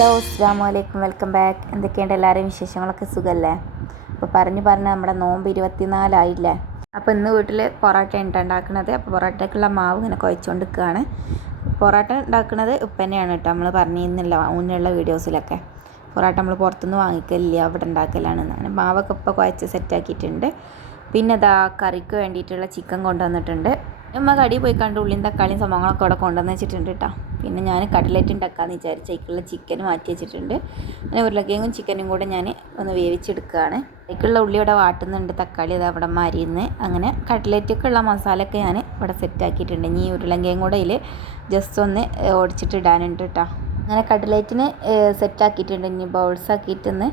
Hello അസ്സലാമു അലൈക്കും, welcome back. എന്തൊക്കെയുണ്ട് എല്ലാവരെയും വിശേഷങ്ങളൊക്കെ? സുഖമല്ലേ? അപ്പോൾ പറഞ്ഞ് നമ്മുടെ നോമ്പ് 24 അപ്പോൾ ഇന്ന് വീട്ടിൽ പൊറോട്ട ഉണ്ടാക്കുന്നത്. അപ്പോൾ പൊറോട്ടയ്ക്കുള്ള മാവ് ഇങ്ങനെ കുഴച്ചുകൊണ്ടിരിക്കുകയാണ്. പൊറോട്ട ഉണ്ടാക്കുന്നത് ഉപ്പന്നെയാണ് കേട്ടോ. നമ്മൾ പറഞ്ഞിരുന്നില്ല മുന്നുള്ള വീഡിയോസിലൊക്കെ. പൊറോട്ട നമ്മൾ പുറത്തുനിന്ന് വാങ്ങിക്കലില്ല, അവിടെ ഉണ്ടാക്കലാണെന്ന്. അങ്ങനെ മാവൊക്കെ ഇപ്പോൾ കുഴച്ച് സെറ്റാക്കിയിട്ടുണ്ട്. പിന്നെ അതാ കറിക്ക് വേണ്ടിയിട്ടുള്ള ചിക്കൻ കൊണ്ടുവന്നിട്ടുണ്ട്. നമ്മൾ കടി പോയി കണ്ട് ഉള്ളിയും തക്കാളിയും സംഭവങ്ങളൊക്കെ അവിടെ കൊണ്ടുവന്ന് വെച്ചിട്ടുണ്ട് കേട്ടോ. പിന്നെ ഞാൻ കട്ട്ലറ്റ് ഉണ്ടാക്കാമെന്ന് വിചാരിച്ച അതിക്കുള്ള ചിക്കൻ മാറ്റി വെച്ചിട്ടുണ്ട്. അങ്ങനെ ഉരുളക്കിഴങ്ങും ചിക്കനും കൂടെ ഞാൻ ഒന്ന് വേവിച്ചെടുക്കുകയാണ്. അതിക്കുള്ള ഉള്ളി ഇവിടെ വാട്ടുന്നുണ്ട്, തക്കാളി അത് അവിടെ മരിയുന്നത്. അങ്ങനെ കട്ട്ലറ്റൊക്കെയുള്ള മസാലയൊക്കെ ഞാൻ ഇവിടെ സെറ്റാക്കിയിട്ടുണ്ട്. ഇനി ഉരുളക്കിഴങ്ങ് കൂടെ ഇതിൽ ജസ്റ്റ് ഒന്ന് ഓടിച്ചിട്ട് ഇടാനുണ്ട് കേട്ടോ. അങ്ങനെ കട്ട്ലറ്റിന് സെറ്റാക്കിയിട്ടുണ്ട്. ഇനി ബൗൾസാക്കിയിട്ടൊന്ന്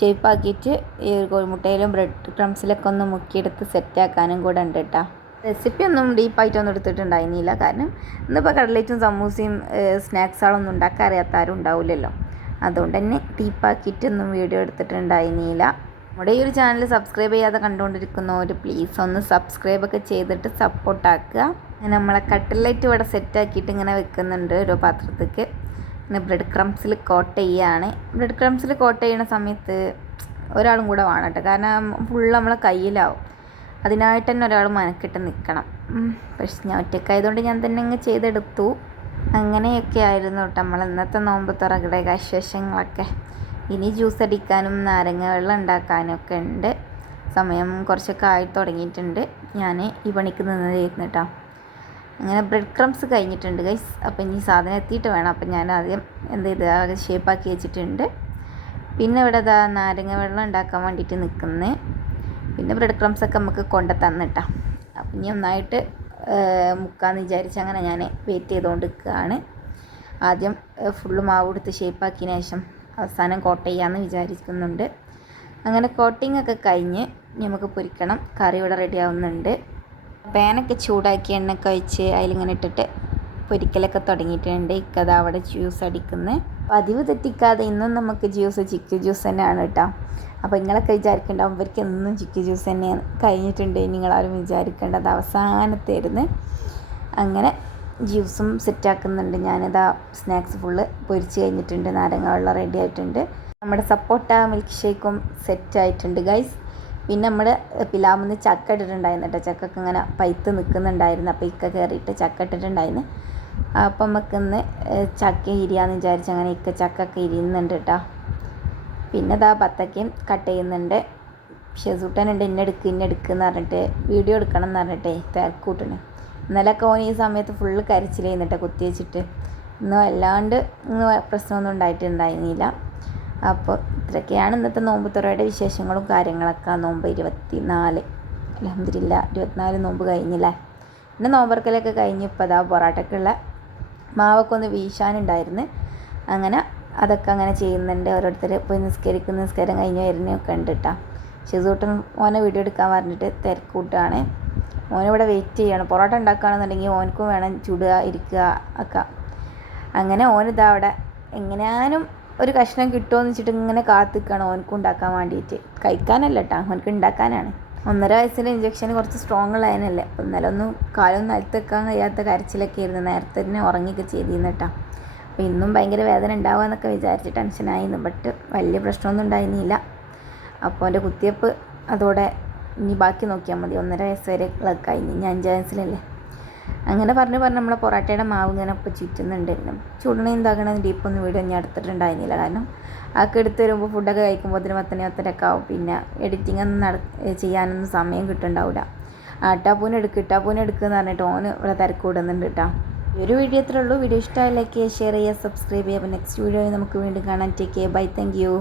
ഷേപ്പാക്കിയിട്ട് ഈ കോഴിമുട്ടയിലും ബ്രെഡ് ക്രംസിലൊക്കെ ഒന്ന് മുക്കിയെടുത്ത് സെറ്റാക്കാനും കൂടെ ഉണ്ട് കേട്ടോ. റെസിപ്പി ഒന്നും ഡീപ്പായിട്ടൊന്നും എടുത്തിട്ടുണ്ടായിരുന്നില്ല, കാരണം ഇന്നിപ്പോൾ കട്ട്ലറ്റും സമൂസയും സ്നാക്സുകളൊന്നും ഉണ്ടാക്കാൻ അറിയാത്ത ആരും ഉണ്ടാവില്ലല്ലോ. അതുകൊണ്ട് തന്നെ ഡീപ്പാക്കിയിട്ടൊന്നും വീഡിയോ എടുത്തിട്ടുണ്ടായിരുന്നില്ല. നമ്മുടെ ഈ ഒരു ചാനൽ സബ്സ്ക്രൈബ് ചെയ്യാതെ കണ്ടുകൊണ്ടിരിക്കുന്നവർ പ്ലീസ് ഒന്ന് സബ്സ്ക്രൈബൊക്കെ ചെയ്തിട്ട് സപ്പോർട്ടാക്കുക. അങ്ങനെ നമ്മളെ കട്ട്ലറ്റ് ഇവിടെ സെറ്റാക്കിയിട്ട് ഇങ്ങനെ വെക്കുന്നുണ്ട് ഒരു പാത്രത്തേക്ക്. പിന്നെ ബ്രെഡ് ക്രംസിൽ കോട്ട് ചെയ്യുകയാണ്. ബ്രെഡ് ക്രംസിൽ കോട്ട് ചെയ്യുന്ന സമയത്ത് ഒരാളും കൂടെ വേണം കേട്ടോ, കാരണം ഫുള്ള് നമ്മളെ കയ്യിലാവും. അതിനായിട്ട് തന്നെ ഒരാൾ മനക്കിട്ട് നിൽക്കണം. പക്ഷെ ഞാൻ ഒറ്റക്കായതുകൊണ്ട് ഞാൻ തന്നെ അങ്ങ് ചെയ്തെടുത്തു. അങ്ങനെയൊക്കെ ആയിരുന്നു കേട്ടോ നമ്മൾ ഇന്നത്തെ നോമ്പ് തുറയുടെ വിശേഷങ്ങളൊക്കെ. ഇനി ജ്യൂസ് അടിക്കാനും നാരങ്ങ വെള്ളം ഉണ്ടാക്കാനും ഒക്കെ ഉണ്ട്. സമയം കുറച്ചൊക്കെ ആയി തുടങ്ങിയിട്ടുണ്ട്. ഞാൻ ഈ പണിക്ക് നിന്നതായിരുന്നു കേട്ടോ. അങ്ങനെ ബ്രെഡ് ക്രംസ് കഴിഞ്ഞിട്ടുണ്ട് ഗൈസ്. അപ്പോൾ ഇനി സാധനം എത്തിയിട്ട് വേണം. അപ്പം ഞാൻ ആദ്യം ആകെ ഷേപ്പാക്കി വെച്ചിട്ടുണ്ട്. പിന്നെ ഇവിടെ നാരങ്ങ വെള്ളം ഉണ്ടാക്കാൻ വേണ്ടിയിട്ട് നിൽക്കുന്നത്. പിന്നെ ബ്രെഡ് ക്രംസൊക്കെ നമുക്ക് കൊണ്ട് തന്നിട്ടാ. അപ്പം ഇനി ഒന്നായിട്ട് മുക്കാമെന്ന് വിചാരിച്ച് അങ്ങനെ ഞാൻ വെയിറ്റ് ചെയ്തുകൊണ്ട് നിൽക്കുകയാണ്. ആദ്യം ഫുള്ള് മാവ് കൊടുത്ത് ഷേപ്പാക്കിയതിന് ശേഷം അവസാനം കോട്ട് ചെയ്യാമെന്ന് വിചാരിക്കുന്നുണ്ട്. അങ്ങനെ കോട്ടിംഗ് ഒക്കെ കഴിഞ്ഞ് നമുക്ക് പൊരിക്കണം. കറി ഇവിടെ റെഡി ആവുന്നുണ്ട്. പാനൊക്കെ ചൂടാക്കി എണ്ണയൊക്കെ ഒഴിച്ച് അതിലിങ്ങനെ ഇട്ടിട്ട് പൊരിക്കലൊക്കെ തുടങ്ങിയിട്ടുണ്ട്. ഇക്കത് അവിടെ ജ്യൂസ് അടിക്കുന്നത്. പതിവ് തെറ്റിക്കാതെ ഇന്നും നമുക്ക് ചിക്കു ജ്യൂസ് തന്നെയാണ് കേട്ടോ. അപ്പോൾ നിങ്ങളൊക്കെ വിചാരിക്കേണ്ടാവും ഇവർക്ക് എന്നും ചിക്കു ജ്യൂസ് തന്നെയാണ്. കഴിഞ്ഞിട്ടുണ്ട് നിങ്ങളാരും വിചാരിക്കേണ്ടത് അവസാനത്തായിരുന്നു. അങ്ങനെ ജ്യൂസും സെറ്റാക്കുന്നുണ്ട്. ഞാനിതാ സ്നാക്സ് ഫുള്ള് പൊരിച്ച് കഴിഞ്ഞിട്ടുണ്ട്. നാരങ്ങ വെള്ളം റെഡി ആയിട്ടുണ്ട്. നമ്മുടെ സപ്പോട്ട മിൽക്ക് ഷേക്കും സെറ്റായിട്ടുണ്ട് ഗൈസ്. പിന്നെ നമ്മുടെ പിലാമെന്ന് ചക്ക ഇട്ടിട്ടുണ്ടായിരുന്നു കേട്ടോ. ചക്കൊക്കെ ഇങ്ങനെ പൈത്ത് നിൽക്കുന്നുണ്ടായിരുന്നു. അപ്പോൾ ഇക്ക കയറിയിട്ട് ചക്ക ഇട്ടിട്ടുണ്ടായിരുന്നു. അപ്പം നമുക്കിന്ന് ചക്ക ഇരിയാന്ന് വിചാരിച്ച് അങ്ങനെ ഇക്ക ചക്കൊക്കെ ഇരിയുന്നുണ്ട് കേട്ടോ. പിന്നെ ബത്തക്കയും കട്ട് ചെയ്യുന്നുണ്ട്. ഷെസൂട്ടനുണ്ട് ഇന്നെടുക്കുന്ന പറഞ്ഞിട്ട് വീഡിയോ എടുക്കണം എന്ന് പറഞ്ഞിട്ടേ തിരക്കൂട്ടണ്. ഇന്നലെയൊക്കെ ഓൻ ഈ സമയത്ത് ഫുള്ള് കരച്ചിലായിരുന്നിട്ട് കുത്തി വെച്ചിട്ട്. ഇന്ന് വല്ലാണ്ട് പ്രശ്നമൊന്നും ഉണ്ടായിട്ടുണ്ടായിരുന്നില്ല. അപ്പോൾ ഇത്രയൊക്കെയാണ് ഇന്നത്തെ നോമ്പ് തുറയുടെ വിശേഷങ്ങളും കാര്യങ്ങളൊക്കെ. നോമ്പ് 24 അൽഹംദുലില്ലാ 24 നോമ്പ് കഴിഞ്ഞില്ലേ. പിന്നെ നോമ്പറക്കലൊക്കെ കഴിഞ്ഞ് ഇപ്പോൾ പൊറാട്ടയ്ക്കുള്ള മാവൊക്കെ ഒന്ന് വീശാനുണ്ടായിരുന്നു. അങ്ങനെ അതൊക്കെ അങ്ങനെ ചെയ്യുന്നുണ്ട്. ഓരോരുത്തർ പോയി നിസ്കാരം കഴിഞ്ഞ് വരുന്നതൊക്കെ ഉണ്ട് കേട്ടോ. ഷിസൂട്ടൻ ഓനെ വീഡിയോ എടുക്കാൻ പറഞ്ഞിട്ട് തിരക്കൂട്ടാണ്. ഓനിവിടെ വെയിറ്റ് ചെയ്യണം. പൊറോട്ട ഉണ്ടാക്കുകയാണെന്നുണ്ടെങ്കിൽ ഓനക്കും വേണം ചുടുക ഇരിക്കുക ഒക്കെ. അങ്ങനെ ഓനിതാ അവിടെ എങ്ങനെയാനും ഒരു കഷ്ണം കിട്ടുമോയെന്ന് വെച്ചിട്ട് ഇങ്ങനെ കാത്തിക്കാണ് ഓനക്കും ഉണ്ടാക്കാൻ വേണ്ടിയിട്ട്. കഴിക്കാനല്ല കേട്ടോ, ഓനക്ക് ഉണ്ടാക്കാനാണ്. 1.5 വയസ്സിൻ്റെ ഇഞ്ചക്ഷന് കുറച്ച് സ്ട്രോങ് ഉള്ളതിനല്ലേ. അപ്പം ഇന്നലെ കാലൊന്നും നിലത്ത് വെക്കാൻ കഴിയാത്ത കരച്ചിലൊക്കെ ആയിരുന്നു. നേരത്തെ തന്നെ ഉറങ്ങിയൊക്കെ ചെയ്തിരുന്നു കേട്ടോ. അപ്പോൾ ഇന്നും ഭയങ്കര വേദന ഉണ്ടാവുക എന്നൊക്കെ വിചാരിച്ച് ടെൻഷനായിരുന്നു. ബട്ട് വലിയ പ്രശ്നമൊന്നും ഉണ്ടായിരുന്നില്ല. അപ്പോൾ എൻ്റെ കുത്തിവെപ്പ് അതോടെ ഇനി ബാക്കി നോക്കിയാൽ മതി. 1.5 വയസ്സ് വരെ ഉള്ളത് കഴിഞ്ഞ് ഇനി 5 വയസ്സിലല്ലേ. അങ്ങനെ പറഞ്ഞ് നമ്മളെ പൊറോട്ടയുടെ മാവ് ഇങ്ങനെ ഇപ്പോൾ ചുറ്റുന്നുണ്ട്. ചൂടണ എന്താക്കണമെന്ന് ഡീപ്പൊന്നും വീഡിയോ ഞാൻ എടുത്തിട്ടുണ്ടായിരുന്നില്ല, കാരണം ആൾക്ക് എടുത്ത് വരുമ്പോൾ ഫുഡൊക്കെ കഴിക്കുമ്പോൾ 10 ആവും. പിന്നെ എഡിറ്റിംഗ് ഒന്നും ചെയ്യാനൊന്നും സമയം കിട്ടുന്നുണ്ടാവില്ല. ഇട്ടാപ്പൂനെ എടുക്കുമെന്ന് പറഞ്ഞിട്ട് ഓന് ഇവിടെ തിരക്കൂടുന്നുണ്ട് കേട്ടോ. ഈ ഒരു വീഡിയോ അത്രേ ഉള്ളൂ. വീഡിയോ ഇഷ്ടമായി ലൈക്ക് ചെയ്യുക, ഷെയർ ചെയ്യുക, സബ്സ്ക്രൈബ് ചെയ്യുക. അപ്പോൾ നെക്സ്റ്റ് വീഡിയോയിൽ നമുക്ക് വീണ്ടും കാണാൻ. Take care, bye, thank U.